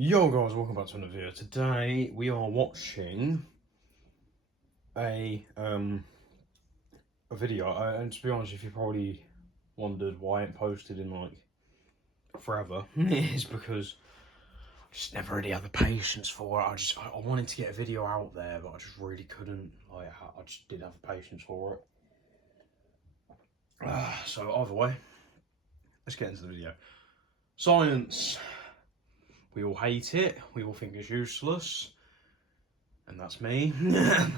Yo guys, welcome back to another video. Today we are watching a video, and to be honest, if you probably wondered why I ain't posted in like forever, it's because I just never really had the patience for it. I wanted to get a video out there, but I just really couldn't. Like, I just didn't have the patience for it. So either way, let's get into the video. Science. We all hate it. We all think it's useless. And that's me. I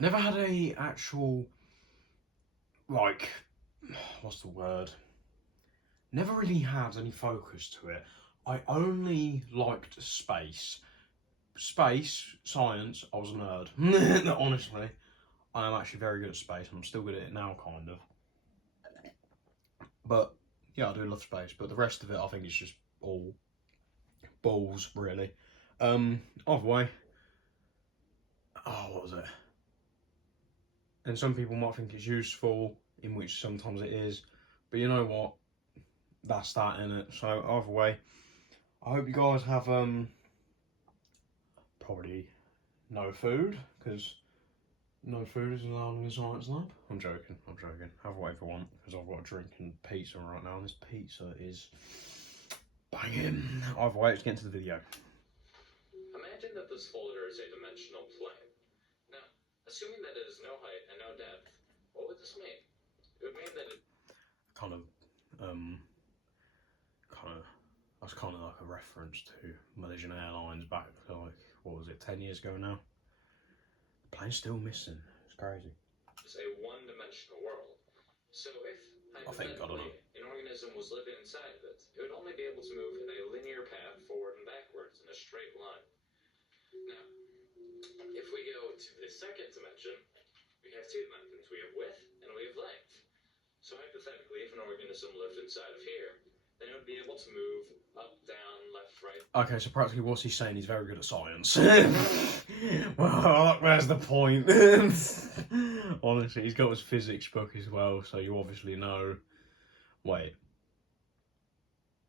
never had a actual, like, what's the word? Never really had any focus to it. I only liked space. Space, science, I was a nerd. Honestly, I am actually very good at space. I'm still good at it now, kind of. But, yeah, I do love space. But the rest of it, I think it's just all balls, really. Either way. Oh, what was it? And some people might think it's useful, in which sometimes it is. But you know what? That's that, innit? So either way, I hope you guys have probably no food, because no food is allowed in the science lab. I'm joking. Have whatever you want, because I've got a drink and pizza right now, and this pizza is banging. Either way, let's get into the video. Imagine that this folder is a dimensional plane. Now, assuming that it is no height and no depth, what would this mean? It would mean that it... That's kind of like a reference to Malaysian Airlines back, like, what was it, 10 years ago now? The plane's still missing. It's crazy. It's a one-dimensional world. So if, hypothetically, an organism was living inside of it, it would only be able to move in a linear path forward and backwards in a straight line. Now, if we go to the second dimension, we have two dimensions. We have width and we have length. So hypothetically, if an organism lived inside of here, then it would be able to move up, down, left, right. Okay, so practically what he's saying, he's very good at science. Well, where's the point? Honestly, he's got his physics book as well, so you obviously know. Wait.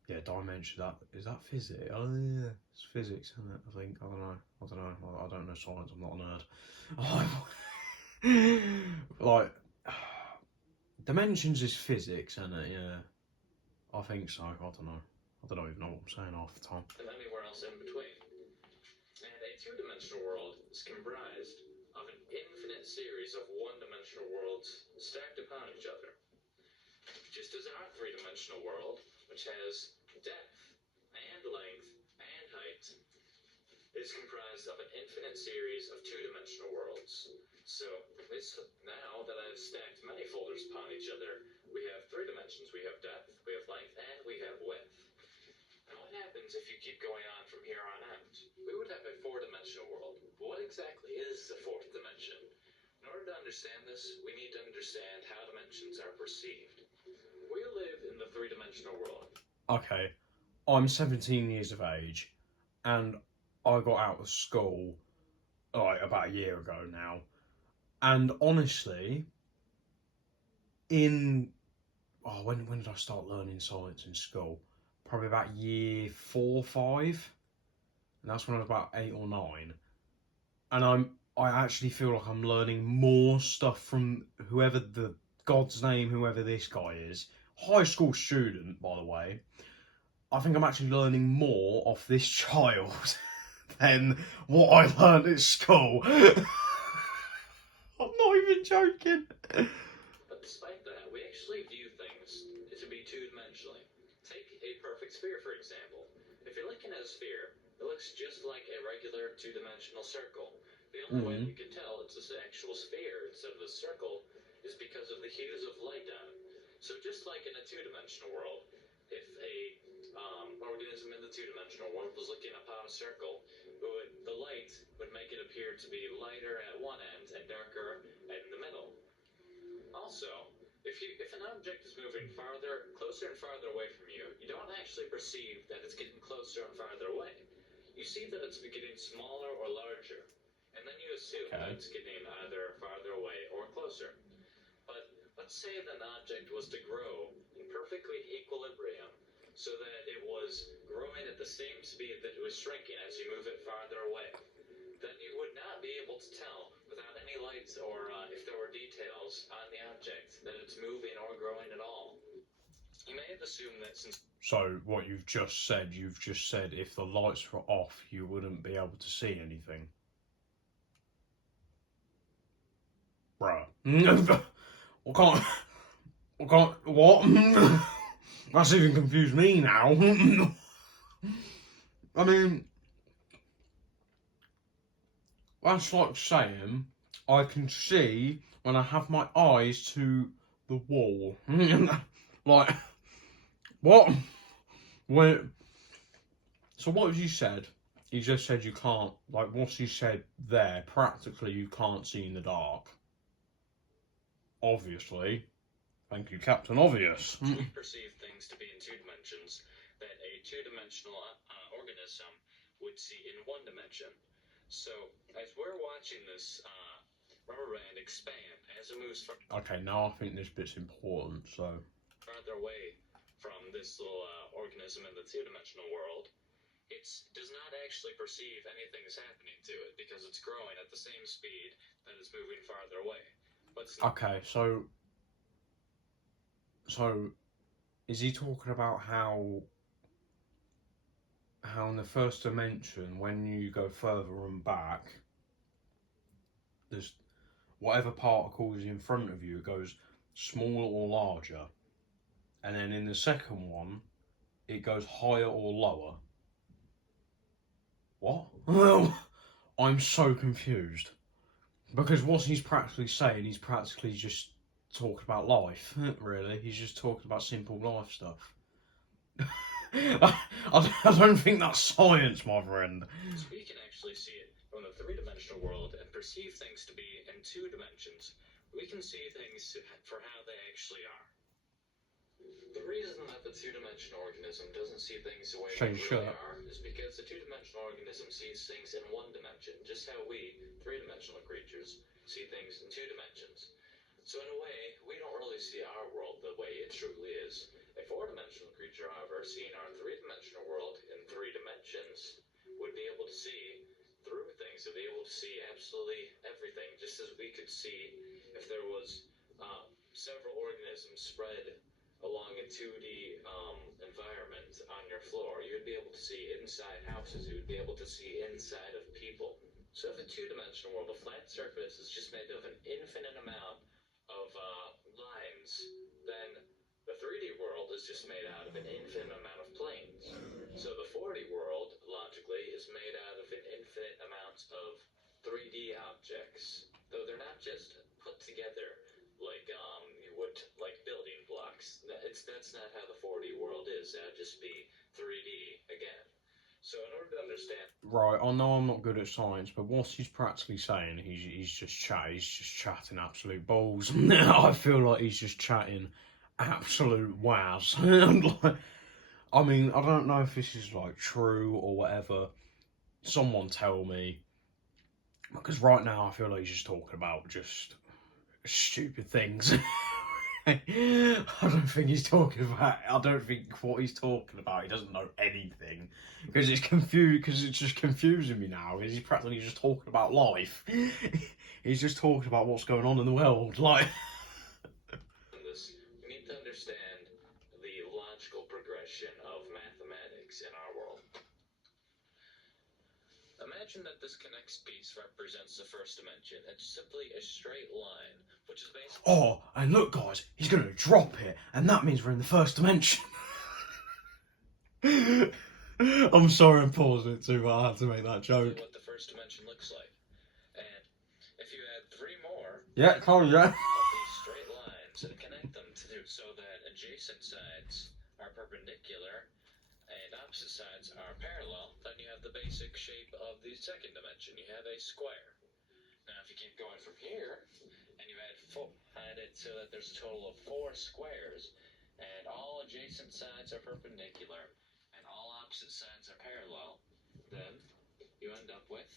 Yeah, dimension, is that physics? Oh yeah, it's physics, isn't it? I think. I don't know. I don't know science, I'm not a nerd. Like, dimensions is physics, isn't it? Yeah. I think so. I don't know. I don't even know what I'm saying half the time. And anywhere else in between. And a two-dimensional world is comprised of an infinite series of one-dimensional worlds stacked upon each other. Just as our three-dimensional world, which has depth and length and height, is comprised of an infinite series of two-dimensional worlds. So, now that I've stacked many folders upon each other, we have three dimensions. We have depth, we have length, and we have width. Now what happens if you keep going on from here on out? We would have a four-dimensional world. But what exactly is the fourth dimension? In order to understand this, we need to understand how dimensions are perceived. We live in the three-dimensional world. Okay, I'm 17 years of age, and I got out of school like about a year ago now. And honestly, when did I start learning science in school? Probably about year 4 or 5. And that's when I was about 8 or 9. And I actually feel like I'm learning more stuff from whoever whoever this guy is. High school student, by the way. I think I'm actually learning more off this child than what I learned at school. I'm not even joking. But despite that, we actually view things to be two-dimensionally. Take a perfect sphere, for example. If you're looking at a sphere, it looks just like a regular two-dimensional circle. The only way we can tell it's an actual sphere instead of a circle is because of the hues of light on it. So just like in a two-dimensional world, if a organism in the two-dimensional world was looking upon a circle, the light would make it appear to be lighter at one end and darker in the middle. Also, if an object is moving closer and farther away from you, you don't actually perceive that it's getting closer and farther away. You see that it's getting smaller or larger, and then you assume that it's getting either farther away or closer. But let's say that an object was to grow in perfectly equilibrium so that it was growing at the same speed that it was shrinking as you move it farther away. Then you would not be able to tell, without any lights or if there were details on the object, that it's moving or growing at all. You may have assumed that since... So what you've just said if the lights were off, you wouldn't be able to see anything. Bruh. What? That's even confused me now. I mean, that's like saying I can see when I have my eyes to the wall. Like, what? So what have you said? He just said you can't, like, what's he said there? Practically you can't see in the dark. Obviously. Thank you, Captain Obvious. We perceive things to be in two dimensions, that a two-dimensional organism would see in one dimension. So, as we're watching this rubber band expand, as it moves Okay, now I think this bit's important, so... farther away from this little organism in the two-dimensional world, it does not actually perceive anything is happening to it, because it's growing at the same speed that it's moving farther away. But okay, so is he talking about how in the first dimension, when you go further and back, there's whatever particle is in front of you, it goes smaller or larger, and then in the second one, it goes higher or lower? What? Well, I'm so confused. Because what he's practically saying, he's practically just talking about life, really. He's just talking about simple life stuff. I don't think that's science, my friend. So we can actually see it from the three-dimensional world and perceive things to be in two dimensions. We can see things for how they actually are. The reason that the two-dimensional organism doesn't see things the way they really are is because the two-dimensional organism sees things in one dimension, just how we, three-dimensional creatures, see things in two dimensions. So in a way, we don't really see our world the way it truly is. A four-dimensional creature, however, seeing our three-dimensional world in three dimensions, would be able to see through things, would be able to see absolutely everything, just as we could see if there was several organisms spread along a 2D environment on your floor. You would be able to see inside houses, you would be able to see inside of people. So if a two-dimensional world, a flat surface, is just made of an infinite amount of lines, then the 3D world is just made out of an infinite amount of planes. So the 4D world, logically, is made out of an infinite amount of 3D objects, though they're not just put together like you would like building blocks. That's not how the 4D world is. That would just be 3D again. So in order to understand... Right, I know I'm not good at science, but what he's practically saying, he's just chatting absolute balls. I feel like he's just chatting absolute waz. Like, I mean, I don't know if this is like true or whatever. Someone tell me. Because right now I feel like he's just talking about just stupid things. I don't think he's talking about. I don't think what he's talking about. He doesn't know anything because it's confused. Because it's just confusing me now. Because he's practically just talking about life. He's just talking about what's going on in the world. Like, we need to understand the logical progression of mathematics in our world. Imagine that this connects piece represents the first dimension. It's simply a straight line, which is basically... oh, and look, guys, he's going to drop it, and that means we're in the first dimension. I'm sorry I'm pausing it too, but I had to make that joke. What the first dimension looks like. And if you add 3 more... Yeah, come on, yeah. ...of these straight lines and connect them so that adjacent sides are perpendicular and opposite sides are parallel, then you have the basic shape of the second dimension. You have a square. Now, if you keep going from here, and you add it so that there's a total of 4 squares, and all adjacent sides are perpendicular, and all opposite sides are parallel, then you end up with,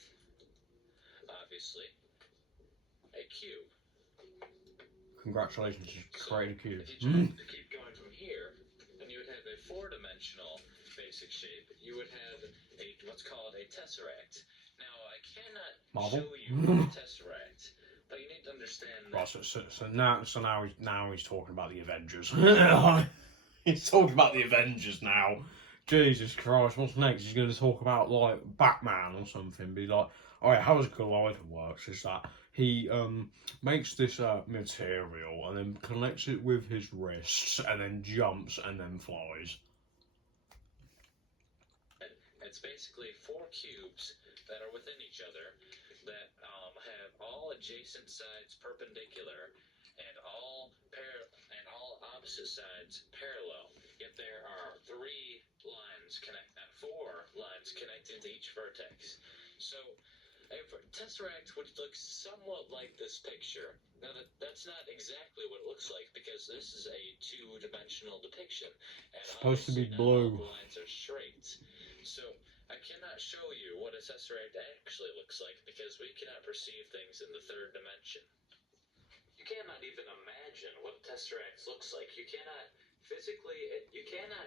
obviously, a cube. Congratulations, you created a cube. If you keep going from here, then you would have a four-dimensional basic shape, you would have what's called a tesseract. Now, I cannot Marvel. show you a tesseract, but you need to understand that. Right, so now he's talking about the Avengers. He's talking about the Avengers now. Jesus Christ, what's next? He's going to talk about like Batman or something. Be like, oh yeah, how his glider works is that he makes this material and then connects it with his wrists and then jumps and then flies. It's basically four cubes that are within each other that have all adjacent sides perpendicular and all opposite sides parallel. Yet there are four lines connecting to each vertex. So a tesseract would look somewhat like this picture. Now that's not exactly what it looks like because this is a two-dimensional depiction. And it's supposed to be blue. All the lines are straight. So I cannot show you what a tesseract actually looks like because we cannot perceive things in the third dimension. You cannot even imagine what a tesseract looks like. You cannot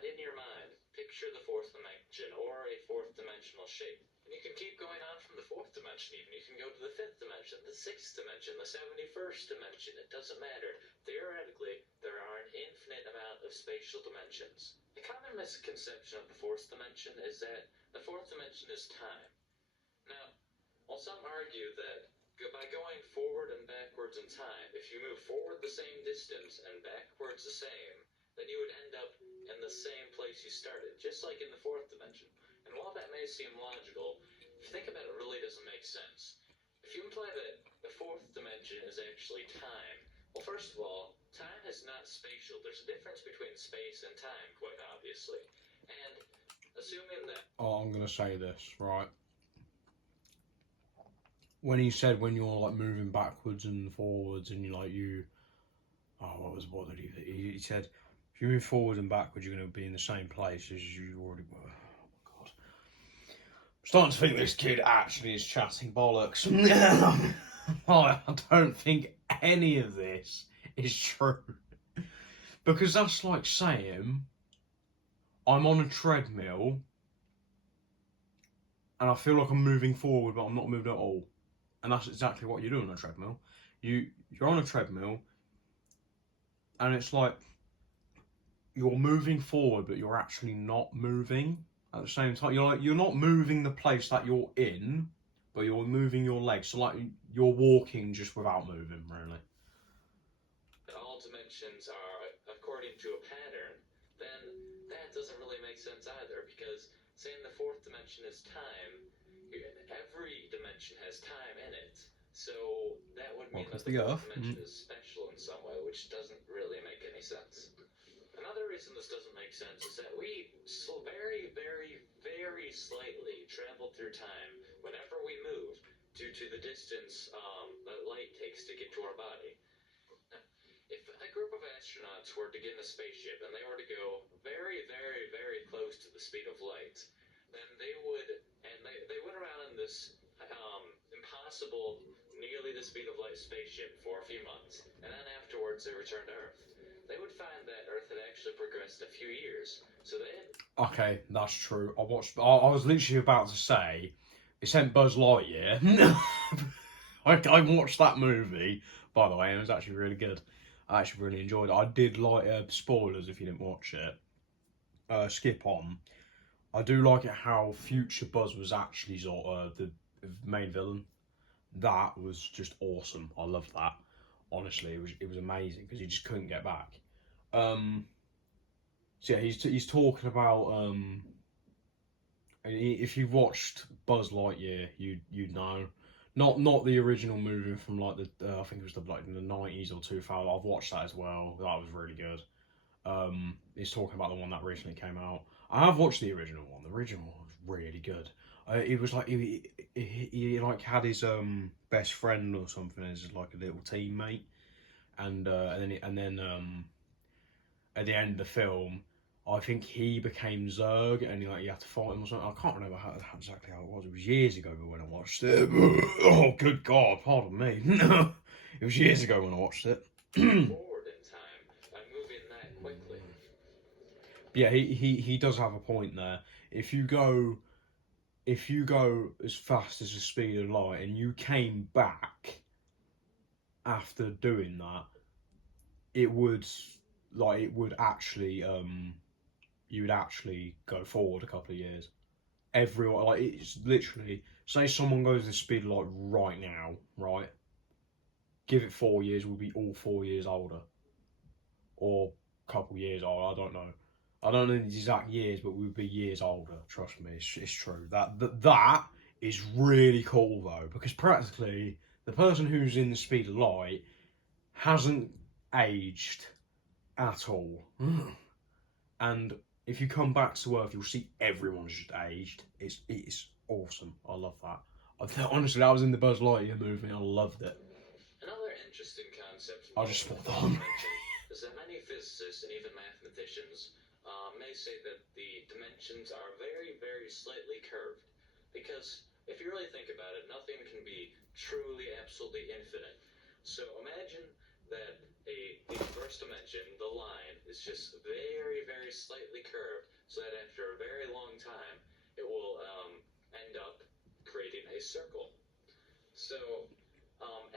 in your mind picture the fourth dimension or a fourth dimensional shape. And you can keep going on from the fourth dimension even. You can go to the fifth dimension, the sixth dimension, the 71st dimension. It doesn't matter. Theoretically, there are an infinite amount of spatial dimensions. A common misconception of the fourth dimension is that the fourth dimension is time. Now, while some argue that by going forward and backwards in time, if you move forward the same distance and backwards the same, then you would end up in the same place you started, just like in the fourth dimension. And while that may seem logical, if you think about it, it really doesn't make sense. If you imply that the fourth dimension is actually time, well, first of all, time is not spatial. There's a difference between space and time, quite obviously. And assuming that... Oh, I'm going to say this, right? When he said when you're like moving backwards and forwards and what did he said, if you move forward and backwards, you're going to be in the same place as you already were. Oh, God. I'm starting to think this kid actually is chatting bollocks. I don't think any of this is true. Because that's like saying, I'm on a treadmill, and I feel like I'm moving forward, but I'm not moving at all. And that's exactly what you're doing on a treadmill. You're on a treadmill, and it's like you're moving forward, but you're actually not moving at the same time. You're not moving the place that you're in, but you're moving your legs. So like you're walking just without moving, really. All dimensions are according to a pattern, then that doesn't really make sense either, because saying the fourth dimension is time, every dimension has time in it. So that would mean that the fourth dimension is special in some way, which doesn't really make any sense. Another reason this doesn't make sense is that we very, very, very slightly travel through time whenever we move due to the distance that light takes to get to our body. Now, if a group of astronauts were to get in a spaceship and they were to go very, very, very close to the speed of light, then they would around in this impossible, nearly the speed of light spaceship for a few months, and then afterwards they returned to Earth. They would find that Earth had actually progressed a few years. So Okay, that's true. I was literally about to say, it sent Buzz Lightyear. I watched that movie, by the way, and it was actually really good. I actually really enjoyed it. I did like spoilers if you didn't watch it. Skip on. I do like it how future Buzz was actually sort of the main villain. That was just awesome. I loved that. Honestly, it was amazing because he just couldn't get back. So yeah, he's talking about if you've watched Buzz Lightyear, you'd know. Not the original movie from like I think it was the 90s or 2000. I've watched that as well. That was really good. He's talking about the one that recently came out. I have watched the original one. The original one was really good. It was like he like had his best friend or something as like a little teammate, and then at the end of the film, I think he became Zurg, and he had to fight him or something. I can't remember exactly how it was. It was years ago when I watched it. Oh, good God, pardon me. It was years ago when I watched it. forward in time by moving that quickly. Yeah, he does have a point there. If you go as fast as the speed of light and you came back after doing that, it would actually you would actually go forward a couple of years. Everyone, like, it's literally, say someone goes the speed of light right now, right? Give it 4 years, we'll be all 4 years older, or a couple of years older. I don't know. I don't know the exact years, but we'll be years older. Trust me, it's true. That is really cool though, because practically the person who's in the speed of light hasn't aged at all, and if you come back to Earth, you'll see everyone's just aged. It's awesome. I love that. Honestly, I was in the Buzz Lightyear movie. I loved it. Another interesting concept I just spot on. is that many physicists and even mathematicians may say that the dimensions are very, very slightly curved. Because if you really think about it, nothing can be truly, absolutely infinite. So imagine that the first dimension, the line, is just very, very slightly curved, so that after a very long time, it will end up creating a circle. So,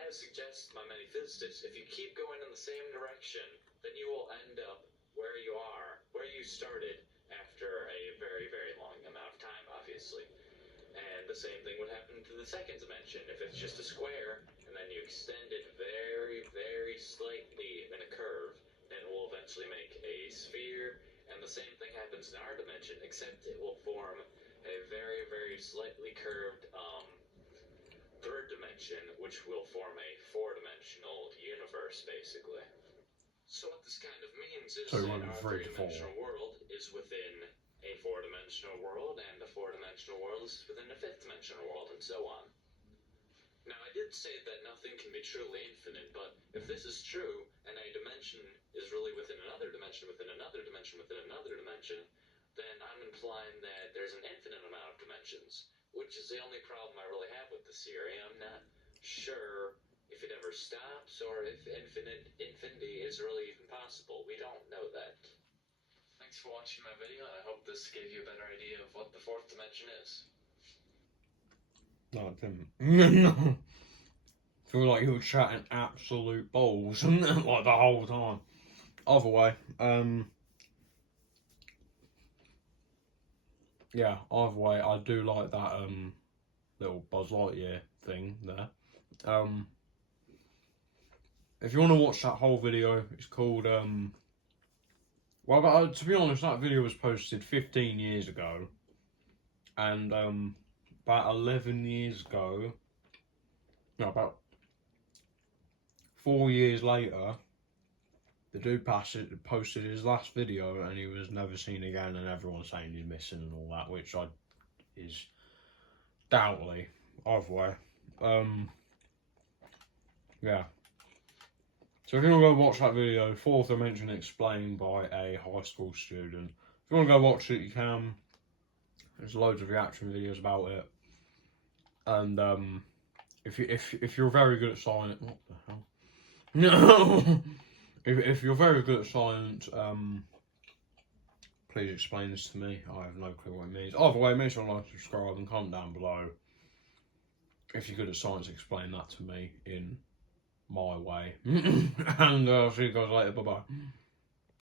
as suggested by many physicists, if you keep going in the same direction, then you will end up where you are, where you started after a very, very long amount of time, obviously. And the same thing would happen to the second dimension. If it's just a square, and then you extend it very, very slightly in a curve, then it will eventually make a sphere. And the same thing happens in our dimension, except it will form a very, very slightly curved third dimension, which will form a four-dimensional universe, basically. So what this kind of means is that our three-dimensional world is within a four-dimensional world, and the four-dimensional world is within a fifth-dimensional world, and so on. Now, I did say that nothing can be truly infinite, but if this is true, and a dimension is really within another dimension, within another dimension, within another dimension, then I'm implying that there's an infinite amount of dimensions, which is the only problem I really have with this theory. I'm not sure if it ever stops, or if infinity is really even possible. We don't know that. Thanks for watching my video, and I hope this gave you a better idea of what the fourth dimension is. No, it didn't. Feel like you were chatting absolute balls like the whole time. Either way, yeah, either way, I do like that little Buzz Lightyear thing there. If you want to watch that whole video, it's called well, to be honest, that video was posted 15 years ago, and about 11 years ago, no, about 4 years later, the dude posted his last video, and he was never seen again, and everyone's saying he's missing and all that, which is doubtly. Either way, yeah. So if you want to go watch that video, Fourth Dimension Explained by a high school student, if you want to go watch it, you can. There's loads of reaction videos about it, and if you're very good at science, what the hell? No. If you're very good at science, please explain this to me. I have no clue what it means. Either way, make sure to like, subscribe, and comment down below. If you're good at science, explain that to me in my way. And I'll see you guys later. Bye bye.